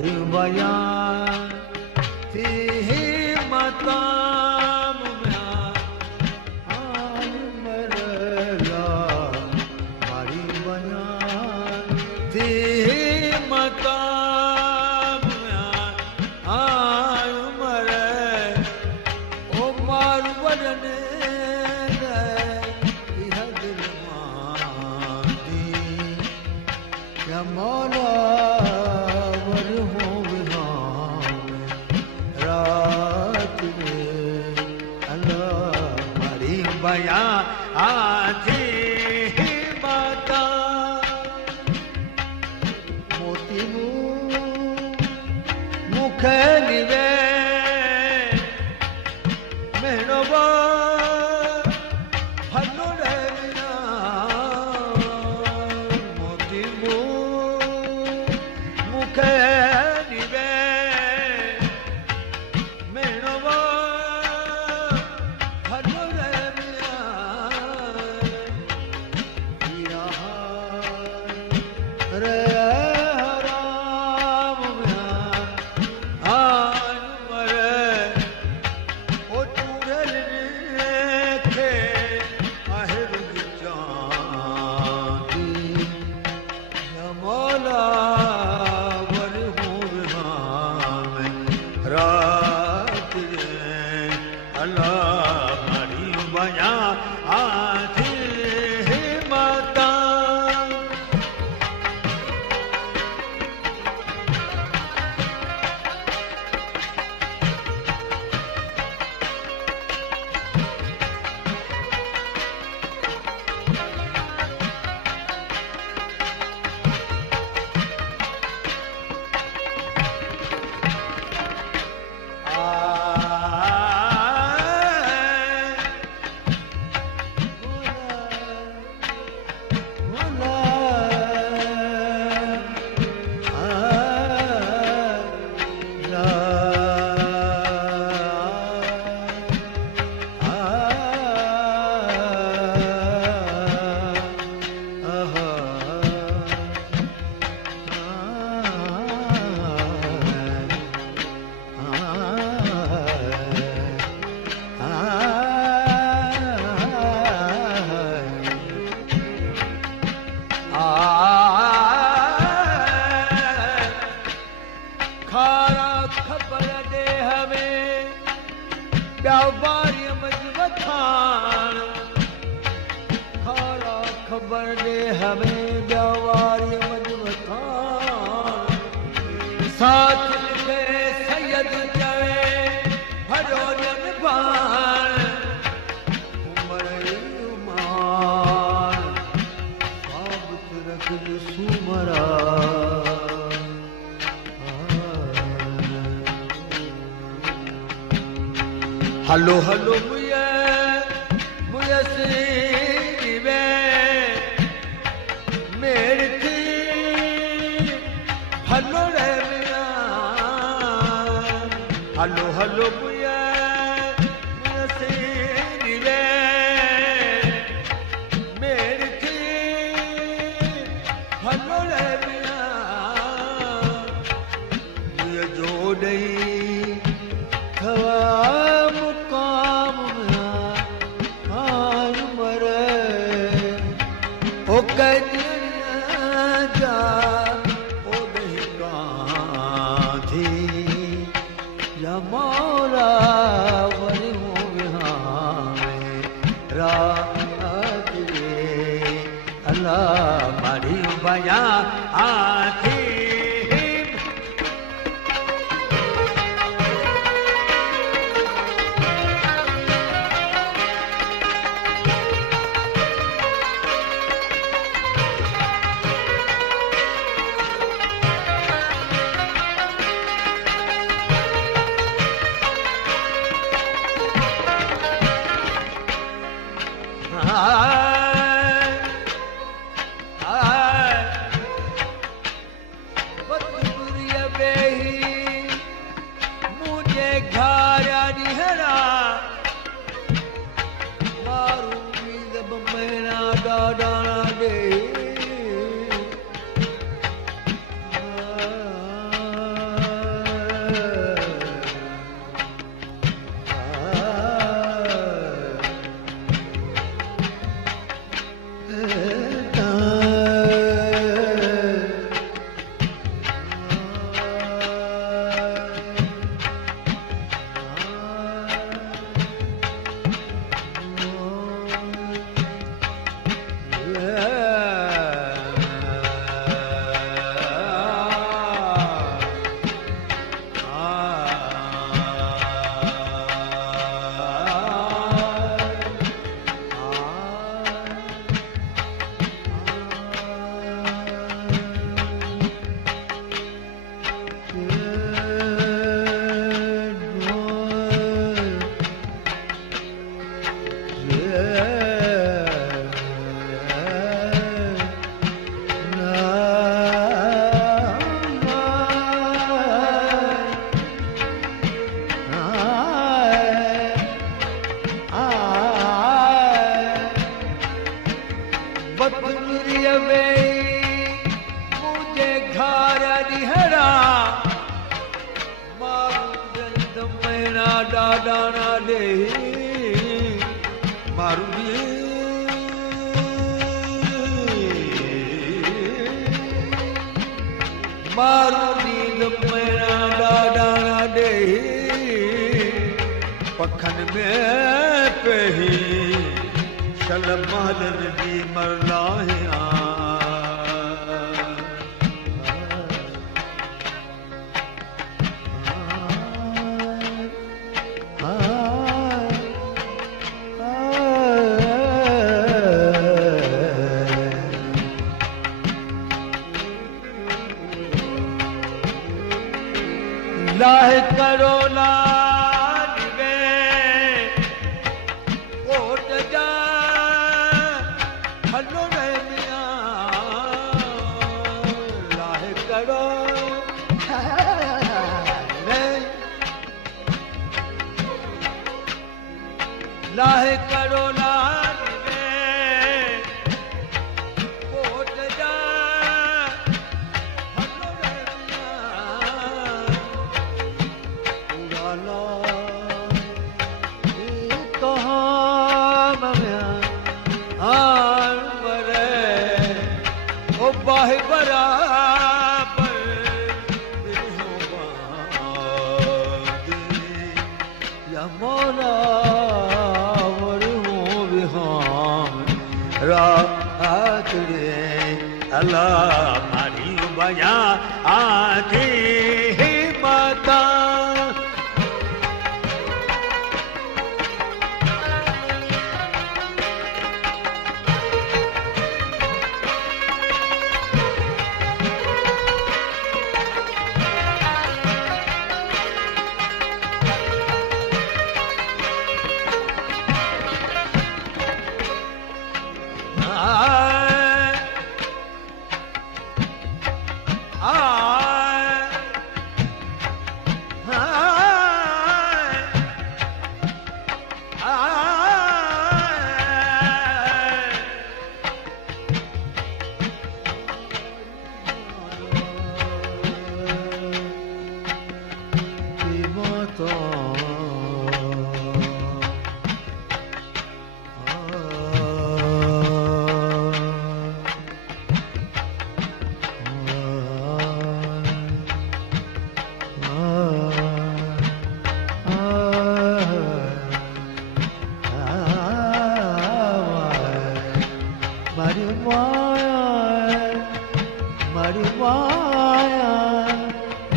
मारी बयान थी मताम में आय मरला मारी बयान थी मताम में आय मरे ओ मार वरने यह दिल मांदी क्या मौला बया आधी माता मोती मुख निवे मेहनबा भलो रे बिना मोती मुख निवे मेहनबा भलो रे राम आन मरे ओ चूरल खे আহিर चांदी मौला वर में रात अल्लाह मारी बया आथी माता खारा खबर दे हमें व्यापारी मजबतान खारा खबर दे हमें व्यापारी मजबतान साथ लिखे सैयद जवे भरो जन पान उमर उमान साबत रख सुमरा हलो हलो मुझे सीवे मेरी थी हलो रे मिया हलो हलो मुझे सीवे मेरी थी हलो रे मिया मुझे जो नहीं थवा जा ओ थी या मौला वरी रात अल्लाह मारी बया आथी वे मुझे घर निहरा मारू जंद मेरा डाडा ना दे मारू मारू नींद मेरा डाडा ना दे पखन में पही शलमल दी मरलाहिया लाह करो लाल वे कोट जा हलो रे मिया लाह करो वे लाह करो लाल वे कोट जा हलो रे बाहे बराबर या मौला वरहूं बिहाम रात रे अल्लाह मारी बया आती माता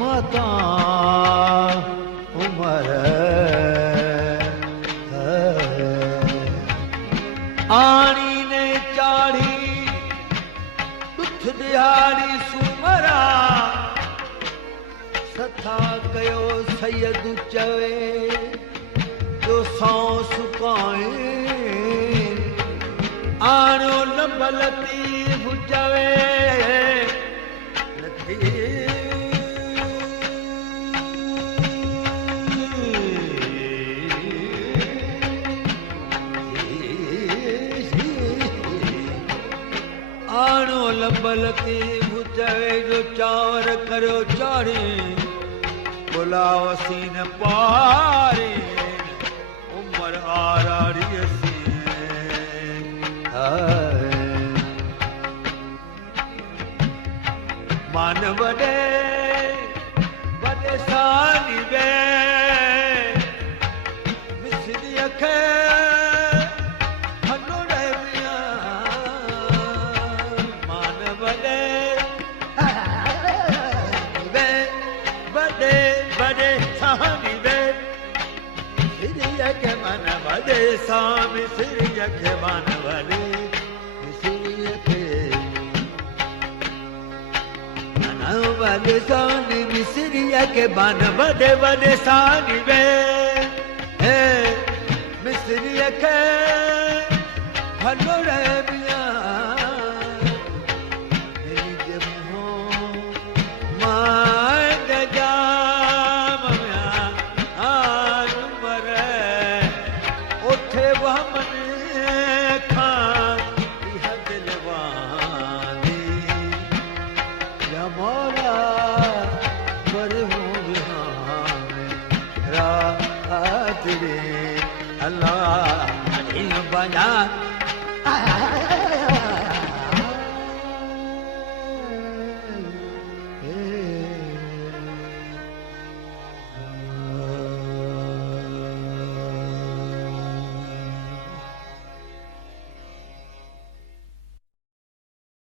माता उमर आनी ने चाढ़ी दुख दिहाड़ी सुमरा सथा कयो सैयद चवे जो सौ सुकाए आनो लंबलती भुजवे आनो लंबलती भुजवे जो चावर करो चारे बुलावसी न पारे उमर आराड़ी सी मान बड़े बड़े सानी वे मिसरी अखे हलो रे मिया मान बड़े वे बड़े बड़े सानी वे मिसरी अखे मन बड़े सा मिसरी अखे मन बड़े बड़े सानी मिसरिया के बन बड़े बड़े सानी वे मिसरिया के हलो रे मिया जब हो मांग जाम मिया आज मरे उठे वह मन खां दिलवा बाजार